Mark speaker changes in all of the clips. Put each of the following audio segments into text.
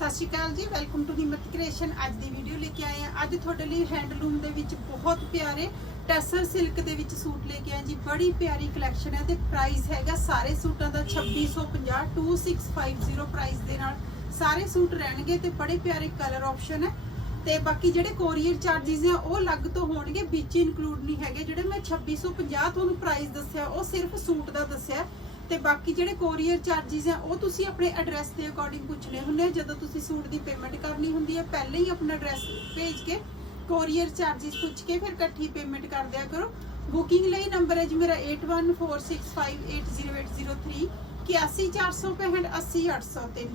Speaker 1: ਸਤਿ ਸ਼੍ਰੀ ਅਕਾਲ ਜੀ welcome to ਹਿੰਮਤ ਕ੍ਰੀਏਸ਼ਨ ਅੱਜ ਦੀ ਵੀਡੀਓ ਲੈ ਕੇ ਆਏ ਹਾਂ। ਅੱਜ ਤੁਹਾਡੇ ਲਈ ਹੈਂਡਲੂਮ ਦੇ ਵਿੱਚ ਬਹੁਤ ਪਿਆਰੇ ਟੈਸਰ ਸਿਲਕ ਦੇ ਵਿੱਚ ਸੂਟ ਲੈ ਕੇ ਆਏ ਜੀ। ਬੜੀ ਪਿਆਰੀ ਕਲੈਕਸ਼ਨ ਹੈ ਤੇ ਪ੍ਰਾਈਸ ਹੈਗਾ ਸਾਰੇ ਸੂਟਾਂ ਦਾ 2650 2650 ਪ੍ਰਾਈਸ ਦੇ ਨਾਲ ਸਾਰੇ ਸੂਟ ਰਹਿਣਗੇ ਤੇ ਬੜੇ ਪਿਆਰੇ ਕਲਰ ਆਪਸ਼ਨ ਹੈ। ਤੇ ਬਾਕੀ ਜਿਹੜੇ ਕੋਰੀਅਰ ਚਾਰजेस ਆ ਉਹ ਅਲੱਗ ਤੋਂ ਹੋਣਗੇ, ਵਿੱਚ ਇਨਕਲੂਡ ਨਹੀਂ ਹੈਗੇ। ਜਿਹੜੇ ਮੈਂ 2650 ਤੁਹਾਨੂੰ ਪ੍ਰਾਈਸ ਦੱਸਿਆ, ਉਹ ਸਿਰਫ ਸੂਟ ਦਾ ਦੱਸਿਆ। ਤੇ ਬਾਕੀ ਜਿਹੜੇ ਕੋਰੀਅਰ ਚਾਰजेस ਆ, ਉਹ ਤੁਸੀਂ ਆਪਣੇ ਐਡਰੈਸ ਦੇ ਅਕੋਰਡਿੰਗ ਪੁੱਛਨੇ ਹੁੰਦੇ ਆ। ਜਦੋਂ ਤੁਸੀਂ ਸੂਟ ਦੀ ਪੇਮੈਂਟ ਕਰਨੀ ਹੁੰਦੀ ਹੈ ਪਹਿਲਾਂ ਹੀ ਆਪਣਾ ਐਡਰੈਸ ਭੇਜ ਕੇ ਕੋਰੀਅਰ ਚਾਰजेस ਪੁੱਛ ਕੇ ਫਿਰ ਇਕੱਠੀ ਪੇਮੈਂਟ ਕਰ ਦਿਆ ਕਰੋ। ਬੁਕਿੰਗ ਲਈ ਨੰਬਰ ਹੈ ਜੀ ਮੇਰਾ 8146580803 8146580803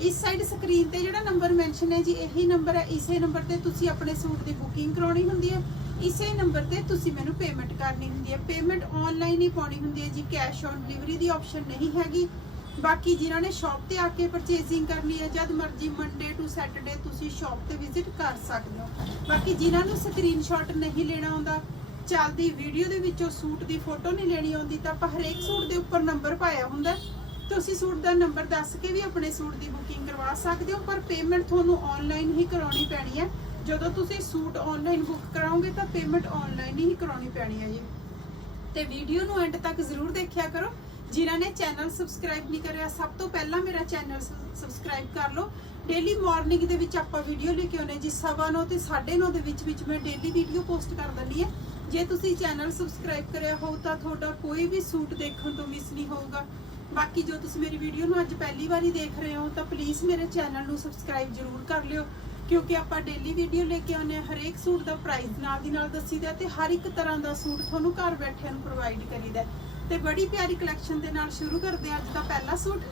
Speaker 1: ਇਸ ਸਾਈਡ ਸਕਰੀਨ ਤੇ ਜਿਹੜਾ ਨੰਬਰ ਮੈਂਸ਼ਨ ਹੈ ਜੀ, ਇਹੀ ਨੰਬਰ ਹੈ। ਇਸੇ ਨੰਬਰ ਤੇ ਤੁਸੀਂ ਆਪਣੇ ਸੂਟ ਦੀ ਬੁਕਿੰਗ ਕਰਾਉਣੀ ਹੁੰਦੀ ਹੈ। ਇਸੇ ਨੰਬਰ ਤੇ ਤੁਸੀਂ ਮੈਨੂੰ ਪੇਮੈਂਟ ਕਰਨੀ ਹੁੰਦੀ ਹੈ। ਪੇਮੈਂਟ ਆਨਲਾਈਨ ਹੀ ਪਾਉਣੀ ਹੁੰਦੀ ਹੈ ਜੀ। ਕੈਸ਼ ਔਨ ਡਿਲੀਵਰੀ ਦੀ ਆਪਸ਼ਨ ਨਹੀਂ ਹੈਗੀ। ਬਾਕੀ ਜਿਨ੍ਹਾਂ ਨੇ ਸ਼ਾਪ ਤੇ ਆ ਕੇ ਪਰਚੇਸਿੰਗ ਕਰਨੀ ਹੈ, ਜਦ ਮਰਜ਼ੀ ਮੰਡੇ ਟੂ ਸੈਟਰਡੇ ਤੁਸੀਂ ਸ਼ਾਪ ਤੇ ਵਿਜ਼ਿਟ ਕਰ ਸਕਦੇ ਹੋ। ਬਾਕੀ ਜਿਨ੍ਹਾਂ ਨੂੰ ਸਕਰੀਨਸ਼ਾਟ ਨਹੀਂ ਲੈਣਾ ਆਉਂਦਾ, ਚੱਲਦੀ ਵੀਡੀਓ ਦੇ ਵਿੱਚੋਂ ਸੂਟ ਦੀ ਫੋਟੋ ਨਹੀਂ ਲੈਣੀ ਆਉਂਦੀ, ਤਾਂ ਆਪਾਂ ਹਰੇਕ ਸੂਟ ਦੇ ਉੱਪਰ ਨੰਬਰ ਪਾਇਆ ਹੁੰਦਾ ਤੁਸੀਂ ਸੂਟ ਦਾ ਨੰਬਰ ਦੱਸ ਕੇ ਵੀ ਆਪਣੇ ਸੂਟ ਦੀ ਬੁਕਿੰਗ ਕਰਵਾ ਸਕਦੇ ਹੋ, ਪਰ ਪੇਮੈਂਟ ਤੁਹਾਨੂੰ ਆਨਲਾਈਨ ਹੀ ਕਰਾਉਣੀ ਪੈਣੀ ਹੈ। ਜਦੋਂ ਤੁਸੀਂ ਸੂਟ ਆਨਲਾਈਨ ਬੁੱਕ ਕਰਾਓਗੇ ਤਾਂ ਪੇਮੈਂਟ ਆਨਲਾਈਨ ਹੀ ਕਰਾਉਣੀ ਪੈਣੀ ਹੈ ਜੀ। ਤੇ ਵੀਡੀਓ ਨੂੰ ਐਂਡ ਤੱਕ ਜ਼ਰੂਰ ਦੇਖਿਆ ਕਰੋ। ਜਿਨ੍ਹਾਂ ਨੇ ਚੈਨਲ ਸਬਸਕ੍ਰਾਈਬ ਨਹੀਂ ਕਰਿਆ, ਸਭ ਤੋਂ ਪਹਿਲਾਂ ਮੇਰਾ ਚੈਨਲ ਸਬਸਕ੍ਰਾਈਬ ਕਰ ਲਓ। ਡੇਲੀ ਮਾਰਨਿੰਗ ਦੇ ਵਿੱਚ ਆਪਾਂ ਵੀਡੀਓ ਲੈ ਕੇ ਆਉਨੇ ਜੀ। ਸਵਾ ਨੌ ਤੇ 9:30 ਦੇ ਵਿੱਚ ਵਿੱਚ ਮੈਂ ਡੇਲੀ ਵੀਡੀਓ ਪੋਸਟ ਕਰ ਦਿੰਦੀ ਹੈ। ਜੇ ਤੁਸੀਂ ਚੈਨਲ ਸਬਸਕ੍ਰਾਈਬ ਕਰਿਆ ਹੋ ਤਾਂ ਤੁਹਾਡਾ ਕੋਈ ਵੀ ਸੂਟ ਦੇਖਣ ਤੋਂ ਮਿਸ ਨਹੀਂ ਹੋਊਗਾ। ਬਾਕੀ ਜੋ ਤੁਸੀਂ ਮੇਰੀ ਵੀਡੀਓ ਨੂੰ ਅੱਜ ਪਹਿਲੀ ਵਾਰੀ ਦੇਖ ਰਹੇ ਹੋ, ਤਾਂ ਪਲੀਜ਼ ਮੇਰੇ ਚੈਨਲ ਨੂੰ ਸਬਸਕ੍ਰਾਈਬ ਜ਼ਰੂਰ ਕਰ ਲਿਓ। ਕਿਉਂਕਿ ਆਪਾਂ ਡੇਲੀ ਵੀਡੀਓ ਲੈ ਕੇ ਆਉਂਦੇ ਹਾਂ, ਹਰੇਕ ਸੂਟ ਦਾ ਪ੍ਰਾਈਸ ਨਾਲ ਦੀ ਨਾਲ ਦੱਸੀਦਾ ਤੇ ਹਰ ਇੱਕ ਤਰ੍ਹਾਂ ਦਾ ਸੂਟ ਤੁਹਾਨੂੰ ਘਰ ਬੈਠਿਆਂ ਨੂੰ ਪ੍ਰੋਵਾਈਡ ਕਰੀਦਾ ਤੇ ਬੜੀ ਪਿਆਰੀ ਕਲੈਕਸ਼ਨ ਦੇ ਨਾਲ ਸ਼ੁਰੂ ਕਰਦੇ ਹਾਂ ਅੱਜ ਦਾ ਪਹਿਲਾ ਸੂਟ।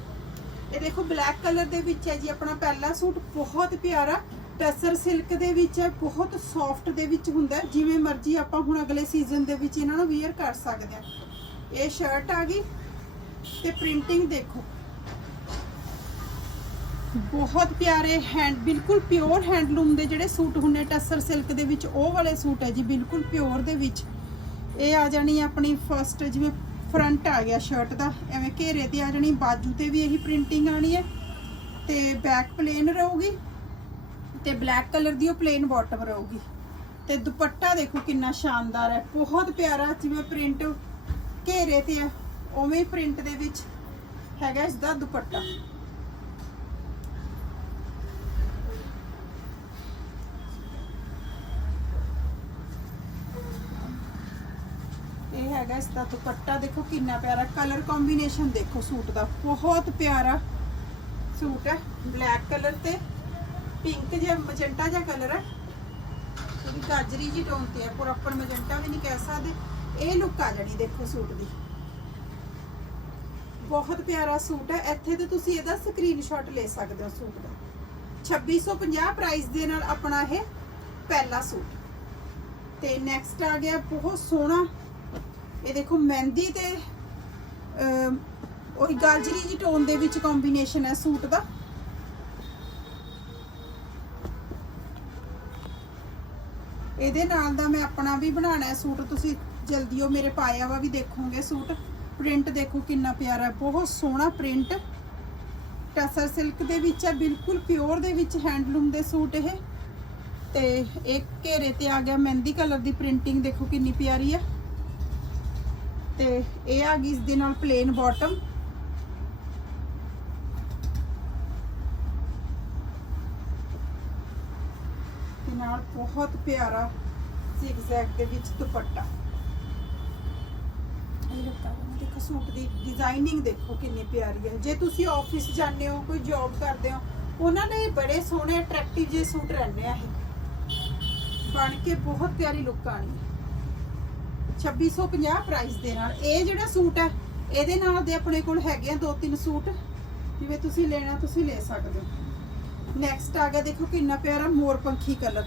Speaker 1: ਇਹ ਦੇਖੋ ਬਲੈਕ ਕਲਰ ਦੇ ਵਿੱਚ ਹੈ ਜੀ ਆਪਣਾ ਪਹਿਲਾ ਸੂਟ, ਬਹੁਤ ਪਿਆਰਾ। ਟੈਸਰ ਸਿਲਕ ਦੇ ਵਿੱਚ ਹੈ, ਬਹੁਤ ਸੌਫਟ ਦੇ ਵਿੱਚ ਹੁੰਦਾ ਜਿਵੇਂ ਮਰਜ਼ੀ ਆਪਾਂ ਹੁਣ ਅਗਲੇ ਸੀਜ਼ਨ ਦੇ ਵਿੱਚ ਇਹਨਾਂ ਨੂੰ ਵੇਅਰ ਕਰ ਸਕਦੇ ਹਾਂ। ਇਹ ਸ਼ਰਟ ਆ ਗਈ ਤੇ ਪ੍ਰਿੰਟਿੰਗ ਦੇਖੋ। ਬਹੁਤ ਪਿਆਰੇ ਹੈਂਡ ਬਿਲਕੁਲ ਪਿਓਰ ਹੈਂਡਲੂਮ ਦੇ ਜਿਹੜੇ ਸੂਟ ਹੁੰਨੇ ਟਸਰ ਸਿਲਕ ਦੇ ਵਿੱਚ, ਉਹ ਵਾਲੇ ਸੂਟ ਹੈ ਜੀ, ਬਿਲਕੁਲ ਪਿਓਰ ਦੇ ਵਿੱਚ। ਇਹ ਆ ਜਾਣੀ ਆਪਣੀ ਫਰਸਟ ਜਿਵੇਂ ਫਰੰਟ ਆ ਗਿਆ ਸ਼ਰਟ ਦਾ, ਐਵੇਂ ਘੇਰੇ ਤੇ ਆ ਜਾਣੀ, ਬਾਜੂ ਤੇ ਵੀ ਇਹੀ ਪ੍ਰਿੰਟਿੰਗ ਆਣੀ ਹੈ। ਤੇ ਬੈਕ ਪਲੇਨ ਰਹੂਗੀ, ਤੇ ਬਲੈਕ ਕਲਰ ਦੀ ਉਹ ਪਲੇਨ ਬਾਟਮ ਰਹੂਗੀ। ਤੇ ਦੁਪੱਟਾ ਦੇਖੋ ਕਿੰਨਾ ਸ਼ਾਨਦਾਰ ਹੈ, ਬਹੁਤ ਪਿਆਰਾ ਜਿਵੇਂ ਪ੍ਰਿੰਟ ਘੇਰੇ ਤੇ ਹੈ, ਉਵੇਂ ਹੀ ਪ੍ਰਿੰਟ ਦੇ ਵਿੱਚ ਹੈਗਾ ਇਸ ਦਾ ਦੁਪੱਟਾ ਇਹ ਹੈਗਾ ਇਸ ਦਾ ਦੁਪੱਟਾ। ਦੇਖੋ ਕਿੰਨਾ ਪਿਆਰਾ ਕਲਰ ਕੰਬੀਨੇਸ਼ਨ ਦੇਖੋ ਸੂਟ ਦਾ। ਬਹੁਤ ਪਿਆਰਾ ਸੂਟ ਹੈ। ਬਲੈਕ ਕਲਰ ਤੇ ਪਿੰਕ ਜਿਹਾ ਮਜੰਟਾ ਜਿਹਾ ਕਲਰ ਹੈ। ਥੋੜੀ ਗਾਜਰੀ ਜੀ ਟੋਨ ਤੇ ਹੈ। ਪ੍ਰੋਪਰ ਮਜੰਟਾ ਵੀ ਨਹੀਂ ਕਹਿ ਸਕਦੇ। ਇਹ ਲੁੱਕ ਆ ਜਾਣੀ ਦੇਖੋ ਸੂਟ ਦੀ। ਬਹੁਤ ਪਿਆਰਾ ਸੂਟ ਹੈ। ਇੱਥੇ ਤੇ ਤੁਸੀਂ ਇਹਦਾ ਸਕਰੀਨਸ਼ਾਟ ਲੈ ਸਕਦੇ ਹੋ ਸੂਟ ਦਾ। 2650 ਪ੍ਰਾਈਸ ਦੇ ਨਾਲ ਆਪਣਾ ਇਹ ਪਹਿਲਾ ਸੂਟ। ਤੇ ਨੈਕਸਟ ਆ ਗਿਆ। ਬਹੁਤ ਸੋਹਣਾ ਇਹ ਦੇਖੋ ਮਹਿੰਦੀ ਤੇ ਅਮ, ਗਾਜਰੀ ਜੀ ਟੋਨ ਦੇ ਵਿੱਚ ਕੰਬੀਨੇਸ਼ਨ ਹੈ ਸੂਟ ਦਾ। ਇਹਦੇ ਨਾਲ ਦਾ ਮੈਂ ਆਪਣਾ ਵੀ ਬਣਾਉਣਾ ਹੈ ਸੂਟ। ਤੁਸੀਂ ਜਲਦੀ ਉਹ ਮੇਰੇ ਪਾਇਆ ਵਾ ਵੀ ਦੇਖੋਗੇ ਸੂਟ। ਪ੍ਰਿੰਟ ਦੇਖੋ ਕਿੰਨਾ ਪਿਆਰਾ ਹੈ ਬਹੁਤ ਸੋਹਣਾ ਪ੍ਰਿੰਟ। ਟਸਰ ਸਿਲਕ ਦੇ ਵਿੱਚ ਹੈ ਬਿਲਕੁਲ ਪਿਓਰ ਦੇ ਵਿੱਚ ਹੈਂਡਲੂਮ ਦੇ ਸੂਟ ਇਹ। ਤੇ ਇੱਕ ਘੇਰੇ ਤੇ ਆ ਗਿਆ ਮਹਿੰਦੀ ਕਲਰ ਦੀ ਪ੍ਰਿੰਟਿੰਗ ਦੇਖੋ ਕਿੰਨੀ ਪਿਆਰੀ ਹੈ। ਤੇ ਇਹ ਆ ਗਈ ਇਸ ਦੇ ਨਾਲ ਪਲੇਨ ਬਾਟਮ ਤੇ ਨਾਲ ਬਹੁਤ ਪਿਆਰਾ ਜ਼ਿਗਜ਼ੈਗ ਦੇ ਵਿੱਚ ਦੁਪੱਟਾ। ਦੇਖੋ ਸੂਟ ਦੀ ਡਿਜ਼ਾਈਨਿੰਗ ਦੇਖੋ ਕਿੰਨੀ ਪਿਆਰੀ ਹੈ। ਜੇ ਤੁਸੀਂ ਆਫਿਸ ਜਾਂਦੇ ਹੋ, ਕੋਈ ਜੌਬ ਕਰਦੇ ਹੋ, ਉਹਨਾਂ ਲਈ ਬੜੇ ਸੋਹਣੇ ਅਟਰੈਕਟਿਵ ਜਿਹੇ ਸੂਟ ਰਹਿੰਦੇ ਆ ਇਹ। ਬਣ ਕੇ ਬਹੁਤ ਪਿਆਰੀ ਲੁੱਕ ਆਣੀ ਹੈ 2650 ਪ੍ਰਾਈਸ ਦੇ ਨਾਲ। ਇਹ ਜਿਹੜਾ ਸੂਟ ਹੈ, ਇਹਦੇ ਨਾਲ ਦੇ ਆਪਣੇ ਕੋਲ ਹੈਗੇ ਆ ਦੋ ਤਿੰਨ ਸੂਟ। ਜਿਵੇਂ ਤੁਸੀਂ ਲੈਣਾ, ਤੁਸੀਂ ਲੈ ਸਕਦੇ ਹੋ। ਨੈਕਸਟ ਆ ਗਿਆ, ਦੇਖੋ ਕਿੰਨਾ ਪਿਆਰਾ ਮੋਰ ਪੰਖੀ ਕਲਰ।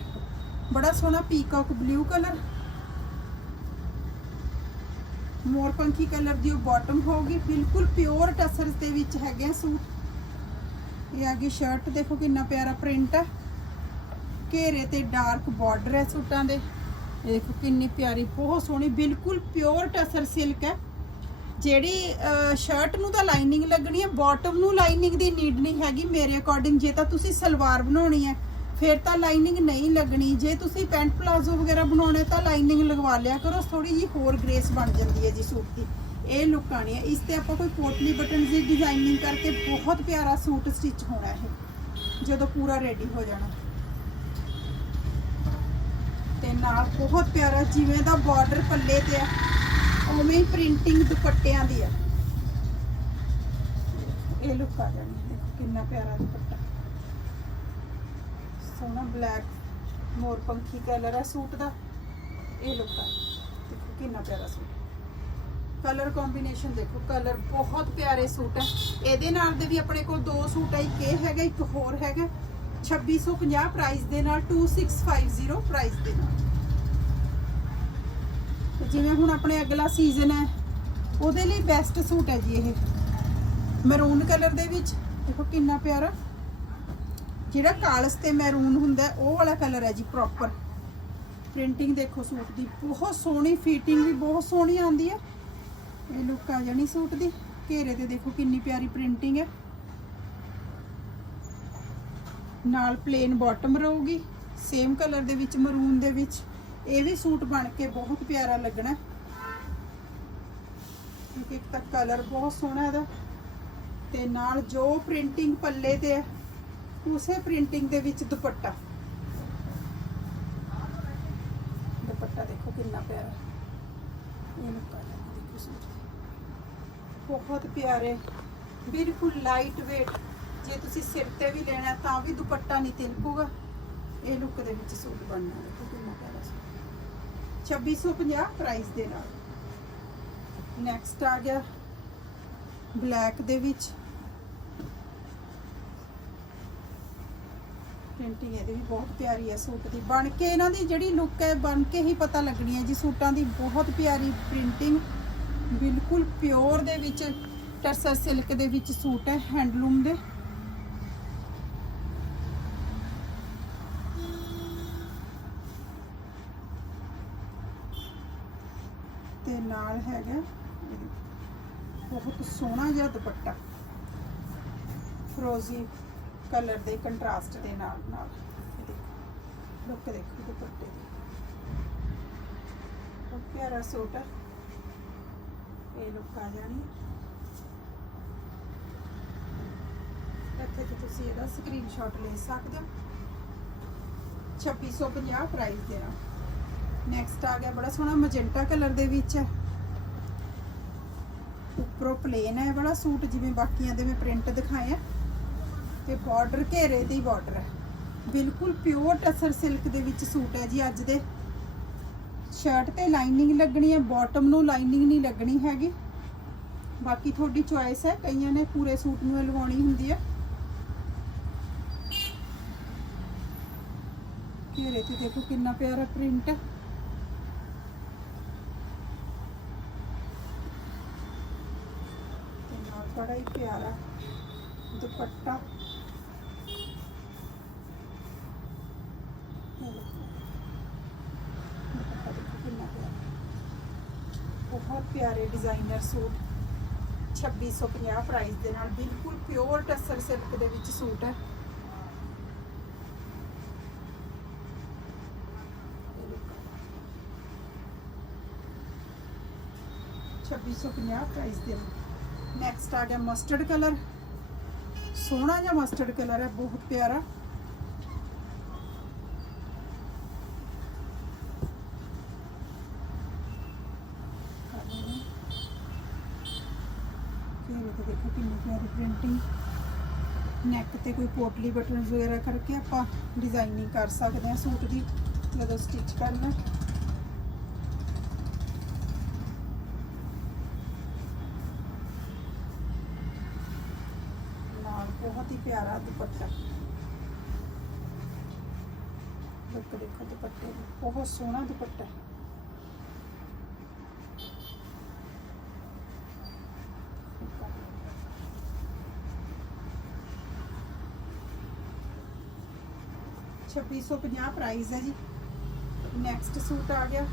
Speaker 1: ਬੜਾ ਸੋਹਣਾ ਪੀਕਾਕ ਬਲੂ ਕਲਰ। ਮੋਰ ਪੰਖੀ ਕਲਰ ਦੀ ਉਹ ਬਾਟਮ ਹੋਊਗੀ। ਬਿਲਕੁਲ ਪਿਓਰ ਟਸਰਸ ਦੇ ਵਿੱਚ ਹੈਗੇ ਆ ਸੂਟ। ਇਹ ਆ ਗਈ ਸ਼ਰਟ ਦੇਖੋ ਕਿੰਨਾ ਪਿਆਰਾ ਪ੍ਰਿੰਟ ਹੈ। ਘੇਰੇ ਤੇ ਡਾਰਕ ਬਾਰਡਰ ਹੈ ਸੂਟਾਂ ਦੇ। ਇਹ ਦੇਖੋ ਕਿੰਨੀ ਪਿਆਰੀ, ਬਹੁਤ ਸੋਹਣੀ, ਬਿਲਕੁਲ ਪਿਓਰ ਟਸਰ ਸਿਲਕ ਹੈ। ਜਿਹੜੀ ਸ਼ਰਟ ਨੂੰ ਤਾਂ ਲਾਈਨਿੰਗ ਲੱਗਣੀ ਹੈ ਬਾਟਮ ਨੂੰ ਲਾਈਨਿੰਗ ਦੀ ਨੀਡ ਨਹੀਂ ਹੈਗੀ ਮੇਰੇ ਅਕੋਰਡਿੰਗ ਜੇ ਤਾਂ ਤੁਸੀਂ ਸਲਵਾਰ ਬਣਾਉਣੀ ਹੈ, ਫਿਰ ਤਾਂ ਲਾਈਨਿੰਗ ਨਹੀਂ ਲੱਗਣੀ। ਜੇ ਤੁਸੀਂ ਪੈਂਟ ਪਲਾਜ਼ੋ ਵਗੈਰਾ ਬਣਾਉਣੇ ਤਾਂ ਲਾਈਨਿੰਗ ਲਗਵਾ ਲਿਆ ਕਰੋ ਥੋੜੀ ਜੀ ਹੋਰ ਗ੍ਰੇਸ ਬਣ ਜਾਂਦੀ ਹੈ ਜੀ ਸੂਟ ਦੀ। ਇਹ ਲੁੱਕ ਆਣੀ ਹੈ। ਇਸ ਤੇ ਆਪਾਂ ਕੋਈ ਪੋਟਲੀ ਬਟਨ ਦੀ ਡਿਜ਼ਾਈਨਿੰਗ ਕਰਕੇ ਬਹੁਤ ਪਿਆਰਾ ਸੂਟ ਸਟਿਚ ਹੋਣਾ ਇਹ ਜਦੋਂ ਪੂਰਾ ਰੈਡੀ ਹੋ ਜਾਣਾ। ਤੇ ਨਾਲ ਬਹੁਤ ਪਿਆਰਾ, ਜਿਵੇਂ ਦਾ ਬਾਰਡਰ ਪੱਲੇ ਤੇ ਆ, ਉਵੇਂ ਹੀ ਪ੍ਰਿੰਟਿੰਗ ਦੁਪੱਟਿਆਂ ਦੀ ਆ। ਇਹ ਲੁੱਕ ਆ ਜਾਣੀ ਦੇਖੋ ਕਿੰਨਾ ਪਿਆਰਾ ਦੁਪੱਟਾ। ਸੋਹਣਾ ਬਲੈਕ ਮੋਰ ਪੰਖੀ ਕਲਰ ਹੈ ਸੂਟ ਦਾ। ਇਹ ਲੁੱਕ ਆ। ਦੇਖੋ ਕਿੰਨਾ ਪਿਆਰਾ ਸੂਟ। ਕਲਰ ਕੰਬੀਨੇਸ਼ਨ ਦੇਖੋ ਕਲਰ ਬਹੁਤ ਪਿਆਰੇ ਸੂਟ ਹੈ ਇਹਦੇ ਨਾਲ ਦੇ ਵੀ ਆਪਣੇ ਕੋਲ ਦੋ ਸੂਟ ਹੈ ਇੱਕ ਇਹ ਹੈਗਾ, ਇੱਕ ਹੋਰ ਹੈਗਾ। 2650 ਪ੍ਰਾਈਸ ਦੇ ਨਾਲ 2650 ਪ੍ਰਾਈਸ ਦੇ ਨਾਲ। ਤੇ ਜਿਵੇਂ ਹੁਣ ਆਪਣੇ ਅਗਲਾ ਸੀਜ਼ਨ ਹੈ, ਉਹਦੇ ਲਈ ਬੈਸਟ ਸੂਟ ਹੈ ਜੀ ਇਹ। ਮੈਰੂਨ ਕਲਰ ਦੇ ਵਿੱਚ, ਦੇਖੋ ਕਿੰਨਾ ਪਿਆਰਾ। ਜਿਹੜਾ ਕਾਲਸ ਤੇ ਮੈਰੂਨ ਹੁੰਦਾ ਉਹ ਵਾਲਾ ਕਲਰ ਹੈ ਜੀ ਪ੍ਰੋਪਰ ਪ੍ਰਿੰਟਿੰਗ ਦੇਖੋ ਸੂਟ ਦੀ, ਬਹੁਤ ਸੋਹਣੀ ਫਿਟਿੰਗ ਵੀ ਬਹੁਤ ਸੋਹਣੀ ਆਉਂਦੀ ਹੈ। ਇਹ ਲੁੱਕ ਆ ਜਾਣੀ ਸੂਟ ਦੀ। ਘੇਰੇ ਤੇ ਦੇਖੋ ਕਿੰਨੀ ਪਿਆਰੀ ਪ੍ਰਿੰਟਿੰਗ ਹੈ। ਨਾਲ ਪਲੇਨ ਬਾਟਮ ਰਹੂਗੀ ਸੇਮ ਕਲਰ ਦੇ ਵਿੱਚ ਮਰੂਨ ਦੇ ਵਿੱਚ। ਇਹ ਵੀ ਸੂਟ ਬਣ ਕੇ ਬਹੁਤ ਪਿਆਰਾ ਲੱਗਣਾ। ਕਿਉਂਕਿ ਇੱਕ ਤਾਂ ਕਲਰ ਬਹੁਤ ਸੋਹਣਾ ਇਹਦਾ। ਤੇ ਨਾਲ ਜੋ ਪ੍ਰਿੰਟਿੰਗ ਪੱਲੇ ਤੇ ਹੈ, ਉਸੇ ਪ੍ਰਿੰਟਿੰਗ ਦੇ ਵਿੱਚ ਦੁਪੱਟਾ। ਦੁਪੱਟਾ ਦੇਖੋ ਕਿੰਨਾ ਪਿਆਰਾ। ਇਹ ਲੁੱਕ ਦੇਖੋ ਸੂਟ। ਬਹੁਤ ਪਿਆਰੇ, ਬਿਲਕੁਲ ਲਾਈਟ weight ਜੇ ਤੁਸੀਂ ਸਿਰ ਤੇ ਵੀ ਲੈਣਾ ਤਾਂ ਵੀ ਦੁਪੱਟਾ ਨਹੀਂ ਤਿਲਕੂਗਾ। ਇਹ ਲੁੱਕ ਦੇ ਵਿੱਚ ਸੂਟ ਬਣਨਾ ਦੇਖੋ ਕਿੰਨਾ ਪਿਆਰਾ ਸੂਟ 2650 ਪ੍ਰਾਈਸ ਦੇ ਨਾਲ। ਨੈਕਸਟ ਆ ਗਿਆ ਬਲੈਕ ਦੇ ਵਿੱਚ। ਪ੍ਰਿੰਟਿੰਗ ਇਹਦੀ ਵੀ ਬਹੁਤ ਪਿਆਰੀ ਹੈ ਸੂਟ ਦੀ। ਬਣ ਕੇ ਇਹਨਾਂ ਦੀ ਜਿਹੜੀ ਲੁੱਕ ਹੈ, ਬਣ ਕੇ ਹੀ ਪਤਾ ਲੱਗਣੀ ਹੈ ਜੀ, ਸੂਟਾਂ ਦੀ ਬਹੁਤ ਪਿਆਰੀ ਪ੍ਰਿੰਟਿੰਗ ਬਿਲਕੁਲ ਪਿਓਰ ਦੇ ਵਿੱਚ ਟਰਸਰ ਸਿਲਕ ਦੇ ਵਿੱਚ ਸੂਟ ਹੈ ਹੈਂਡਲੂਮ ਦੇ। ਤੇ ਨਾਲ ਹੈਗਾ ਬਹੁਤ ਸੋਹਣਾ ਜਿਹਾ ਦੁਪੱਟਾ। ਫਰੋਜ਼ੀ ਕਲਰ ਦੇ ਕੰਟਰਾਸਟ ਦੇ ਨਾਲ ਨਾਲ। ਲੁੱਕ ਦੇਖੋ ਦੁਪੱਟੇ ਦੀ। ਬਹੁਤ ਪਿਆਰਾ ਸੂਟ ਹੈ ਇਹ ਲੁੱਕ ਆ ਜਾਣੀ। ਇੱਥੇ ਤੇ ਤੁਸੀਂ ਇਹਦਾ ਸਕਰੀਨਸ਼ਾਟ ਲੈ ਸਕਦੇ ਹੋ। 2650 ਪ੍ਰਾਈਸ ਦੇ ਨਾਲ। ਨੈਕਸਟ ਆ ਗਿਆ, ਬੜਾ ਸੋਹਣਾ ਮੈਜੈਂਟਾ ਕਲਰ ਦੇ ਵਿੱਚ। ਹੈ ਉੱਪਰੋਂ ਪਲੇਨ ਹੈ, ਬੜਾ ਸੂਟ ਜਿਵੇਂ ਬਾਕੀਆਂ ਦੇ ਮੈਂ ਪ੍ਰਿੰਟ ਦਿਖਾਏ ਆ। ਤੇ ਬਾਰਡਰ ਘੇਰੇ ਦੀ ਬਾਰਡਰ ਹੈ। ਬਿਲਕੁਲ ਪਿਓਰ ਟਸਰ ਸਿਲਕ ਦੇ ਵਿੱਚ ਸੂਟ ਹੈ ਜੀ ਅੱਜ ਦੇ। ਸ਼ਰਟ ਤੇ ਲਾਈਨਿੰਗ ਲੱਗਣੀ ਹੈ ਬਾਟਮ ਨੂੰ ਲਾਈਨਿੰਗ ਨਹੀਂ ਲੱਗਣੀ ਹੈਗੀ। ਬਾਕੀ ਤੁਹਾਡੀ ਚੁਆਇਸ ਹੈ, ਕਈਆਂ ਨੇ ਪੂਰੇ ਸੂਟ ਨੂੰ ਇਹ ਲਗਾਉਣੀ ਹੁੰਦੀ ਹੈ। ਘੇਰੇ ਤੇ ਦੇਖੋ ਕਿੰਨਾ ਪਿਆਰਾ ਪ੍ਰਿੰਟ ਹੈ ਤੇ ਨਾਲ ਬੜਾ ਹੀ ਪਿਆਰਾ ਦੁਪੱਟਾ ਬਹੁਤ ਪਿਆਰੇ ਡਿਜ਼ਾਈਨਰ ਸੂਟ 2650 ਪ੍ਰਾਈਸ ਦੇ ਨਾਲ ਬਿਲਕੁਲ ਪਿਓਰ ਟਸਰ ਸਿਲਕ ਦੇ ਵਿੱਚ ਸੂਟ ਹੈ ਇਹ ਦੇਖੋ। 2650 ਪ੍ਰਾਈਸ ਦੇ ਨਾਲ ਨੈਕਸਟ ਆ ਗਿਆ ਮਸਟਰਡ ਕਲਰ ਸੋਹਣਾ ਜਿਹਾ ਮਸਟਰਡ ਕਲਰ ਹੈ, ਬਹੁਤ ਪਿਆਰਾ। ਘੇਰੇ ਤੇ ਦੇਖੋ ਕਿੰਨੀ ਪਿਆਰੀ ਪ੍ਰਿੰਟਿੰਗ ਨੈਕ ਤੇ ਕੋਈ ਪੋਟਲੀ ਬਟਨ ਵਗੈਰਾ ਕਰਕੇ ਆਪਾਂ ਡਿਜ਼ਾਈਨਿੰਗ ਕਰ ਸਕਦੇ ਹਾਂ ਸੂਟ ਦੀ, ਜਦੋਂ ਸਟਿਚ ਕਰਨਾ ਨਾਲ ਬਹੁਤ ਹੀ ਪਿਆਰਾ ਦੁਪੱਟਾ। ਲੁੱਕ ਦੇਖੋ ਦੁਪੱਟੇ ਬਹੁਤ ਸੋਹਣਾ ਦੁਪੱਟਾ। ਛੱਬੀ ਸੌ ਪੰਜਾਹ ਪ੍ਰਾਈਸ ਹੈ ਜੀ। ਨੈਕਸਟ ਸੂਟ ਆ ਗਿਆ।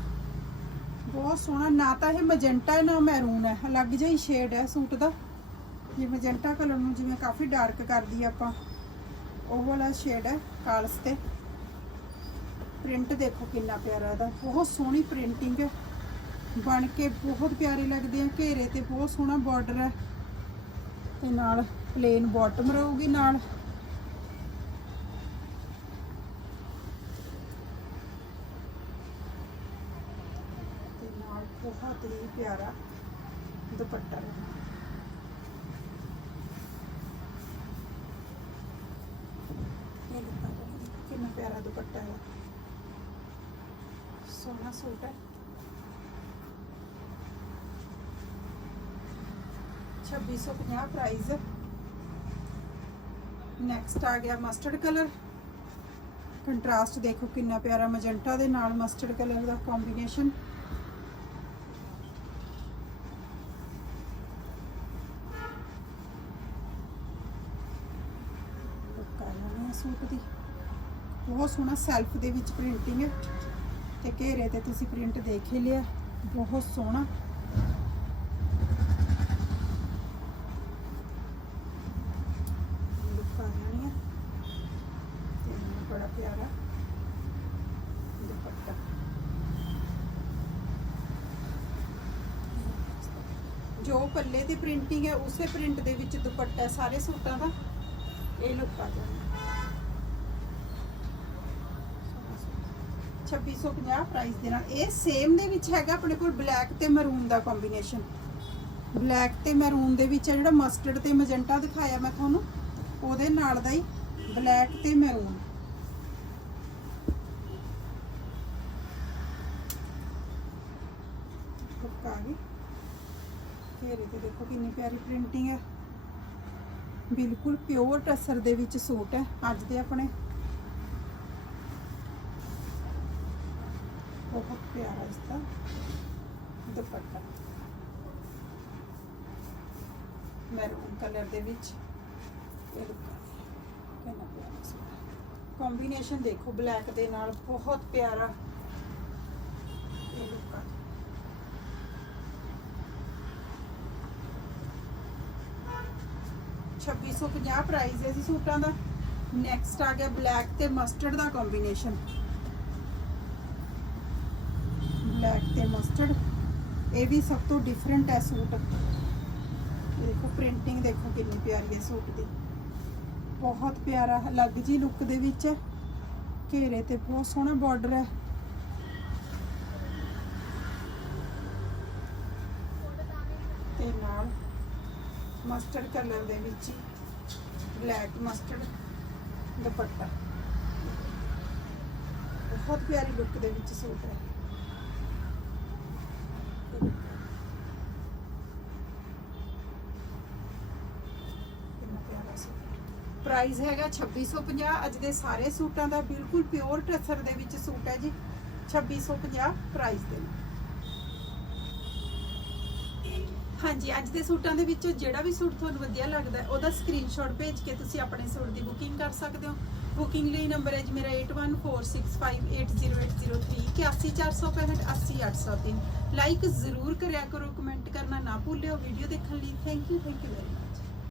Speaker 1: ਬਹੁਤ ਸੋਹਣਾ, ਨਾ ਤਾਂ ਇਹ ਮੈਜੈਂਟਾ ਨਾ ਮੈਰੂਨ ਹੈ। ਅਲੱਗ ਜਿਹਾ ਹੀ ਸ਼ੇਡ ਹੈ ਸੂਟ ਦਾ। ਜੇ ਮੈਜੈਂਟਾ ਕਲਰ ਨੂੰ ਜਿਵੇਂ ਕਾਫੀ ਡਾਰਕ ਕਰਦੀ ਆਪਾਂ, ਉਹ ਵਾਲਾ ਸ਼ੇਡ ਹੈ ਕਾਲਸ ਤੇ। ਪ੍ਰਿੰਟ ਦੇਖੋ ਕਿੰਨਾ ਪਿਆਰਾ ਇਹਦਾ। ਬਹੁਤ ਸੋਹਣੀ ਪ੍ਰਿੰਟਿੰਗ ਹੈ। ਬਣ ਕੇ ਬਹੁਤ ਪਿਆਰੇ ਲੱਗਦੇ ਆ। ਘੇਰੇ ਤੇ ਬਹੁਤ ਸੋਹਣਾ ਬਾਰਡਰ ਹੈ। ਤੇ ਨਾਲ ਪਲੇਨ ਬਾਟਮ ਰਹੂਗੀ ਨਾਲ। ਤੇ ਨਾਲ ਬਹੁਤ ਹੀ ਪਿਆਰਾ ਦੁਪੱਟਾ। ਰਹੂਗਾ ਇਹ ਦੇਖੋ ਕਿੰਨਾ ਪਿਆਰਾ ਦੁਪੱਟਾ ਹੈ ਸੋਹਣਾ ਸੂਟ ਹੈ 2650 ਪ੍ਰਾਈਸ ਨੈਕਸਟ ਆ ਗਿਆ ਮਸਟਰਡ ਕਲਰ ਕੰਟਰਾਸਟ ਦੇਖੋ ਕਿੰਨਾ ਪਿਆਰਾ ਮੈਜੈਂਟਾ ਦੇ ਨਾਲ ਮਸਟਰਡ ਕਲਰ ਦਾ ਕੰਬੀਨੇਸ਼ਨ ਸੂਟ ਦੀ ਬਹੁਤ ਸੋਹਣਾ ਸੈਲਫ ਦੇ ਵਿੱਚ ਪ੍ਰਿੰਟਿੰਗ ਹੈ ਤੇ ਘੇਰੇ ਤੇ ਤੁਸੀਂ ਪ੍ਰਿੰਟ ਦੇਖ ਹੀ ਲਿਆ, ਬਹੁਤ ਸੋਹਣਾ। ਬੜਾ ਪਿਆਰਾ ਦੁਪੱਟਾ। ਜੋ ਪੱਲੇ ਦੀ ਪ੍ਰਿੰਟਿੰਗ ਹੈ, ਉਸੇ ਪ੍ਰਿੰਟ ਦੇ ਵਿੱਚ ਦੁਪੱਟਾ ਸਾਰੇ ਸੂਟਾਂ ਦਾ। ਇਹ ਲੁੱਕ ਆ ਜਾਣੀ 2650 ਪ੍ਰਾਈਸ ਦੇ ਨਾਲ। ਇਹ ਸੇਮ ਦੇ ਵਿੱਚ ਹੈਗਾ ਆਪਣੇ ਕੋਲ ਬਲੈਕ ਤੇ ਮਰੂਨ ਦਾ ਕੰਬੀਨੇਸ਼ਨ ਬਲੈਕ ਤੇ ਮਰੂਨ ਦੇ ਵਿੱਚ ਜਿਹੜਾ ਮਸਟਰਡ ਤੇ ਮੈਜੈਂਟਾ ਦਿਖਾਇਆ ਮੈਂ ਤੁਹਾਨੂੰ, ਉਹਦੇ ਨਾਲ ਦਾ ਹੀ ਬਲੈਕ ਤੇ ਮਰੂਨ ਆ ਗਈ। ਘੇਰੇ ਤੇ ਦੇਖੋ ਕਿੰਨੀ ਪਿਆਰੀ ਪ੍ਰਿੰਟਿੰਗ ਹੈ। ਬਿਲਕੁਲ ਪਿਓਰ ਟਸਰ ਦੇ ਵਿੱਚ ਸੂਟ ਹੈ। ਅੱਜ ਦੇ ਆਪਣੇ ਬਹੁਤ ਪਿਆਰਾ ਇਸ ਦਾ ਦੁਪੱਟਾ। ਮੈਰੂਨ ਕਲਰ ਦੇ ਵਿੱਚ ਕਿੰਨਾ ਪਿਆਰਾ ਸੂਟ ਕੰਬੀਨੇਸ਼ਨ ਦੇਖੋ ਬਲੈਕ ਦੇ ਨਾਲ ਬਹੁਤ ਪਿਆਰਾ ਇਹ ਲੁੱਕ ਆ। ਪ੍ਰਾਈਸ ਹੈ ਜੀ ਸੂਟਾਂ ਦਾ। ਨੈਕਸਟ ਆ ਗਿਆ ਬਲੈਕ ਤੇ ਮਸਟਰਡ ਦਾ ਕੰਬੀਨੇਸ਼ਨ ਬਲੈਕ ਤੇ ਇਹ ਵੀ ਸਭ ਤੋਂ ਡਿਫਰੈਂਟ ਹੈ ਸੂਟ। ਦੇਖੋ ਪ੍ਰਿੰਟਿੰਗ ਦੇਖੋ ਕਿੰਨੀ ਪਿਆਰੀ ਹੈ ਸੂਟ ਦੀ। ਬਹੁਤ ਪਿਆਰਾ, ਅਲੱਗ ਜੀ ਲੁੱਕ ਦੇ ਵਿੱਚ ਹੈ। ਘੇਰੇ ਤੇ ਬਹੁਤ ਸੋਹਣਾ ਬਾਰਡਰ ਹੈ। ਤੇ ਨਾਲ ਮਸਟਰਡ ਕਲਰ ਦੇ ਵਿੱਚ ਬਲੈਕ ਮਸਟਰਡ ਦੁਪੱਟਾ। ਬਹੁਤ ਪਿਆਰੀ ਲੁੱਕ ਦੇ ਵਿੱਚ ਸੂਟ ਹੈ। ਪ੍ਰਾਈਸ ਹੈਗਾ 2650 ਅੱਜ ਦੇ ਸਾਰੇ ਸੂਟਾਂ ਦਾ ਬਿਲਕੁਲ ਪਿਓਰ ਟਸਰ ਦੇ ਵਿੱਚ ਸੂਟ ਹੈ ਜੀ। 2650 ਪ੍ਰਾਈਸ ਦੇ ਹਾਂਜੀ, ਅੱਜ ਦੇ ਸੂਟਾਂ ਦੇ ਵਿੱਚੋਂ ਜਿਹੜਾ ਵੀ ਸੂਟ ਤੁਹਾਨੂੰ ਵਧੀਆ ਲੱਗਦਾ ਹੈ, ਉਹਦਾ ਸਕਰੀਨਸ਼ਾਟ ਭੇਜ ਕੇ ਤੁਸੀਂ ਆਪਣੇ ਸੂਟ ਦੀ ਬੁਕਿੰਗ ਕਰ ਸਕਦੇ ਹੋ। ਬੁਕਿੰਗ ਲਈ ਨੰਬਰ ਹੈ ਜੀ ਮੇਰਾ 8146580803 81465 80803 ਲਾਈਕ ਜ਼ਰੂਰ ਕਰਿਆ ਕਰੋ, ਕਮੈਂਟ ਕਰਨਾ ਨਾ ਭੁੱਲਿਓ। ਵੀਡੀਓ ਦੇਖਣ ਲਈ thank you thank you very much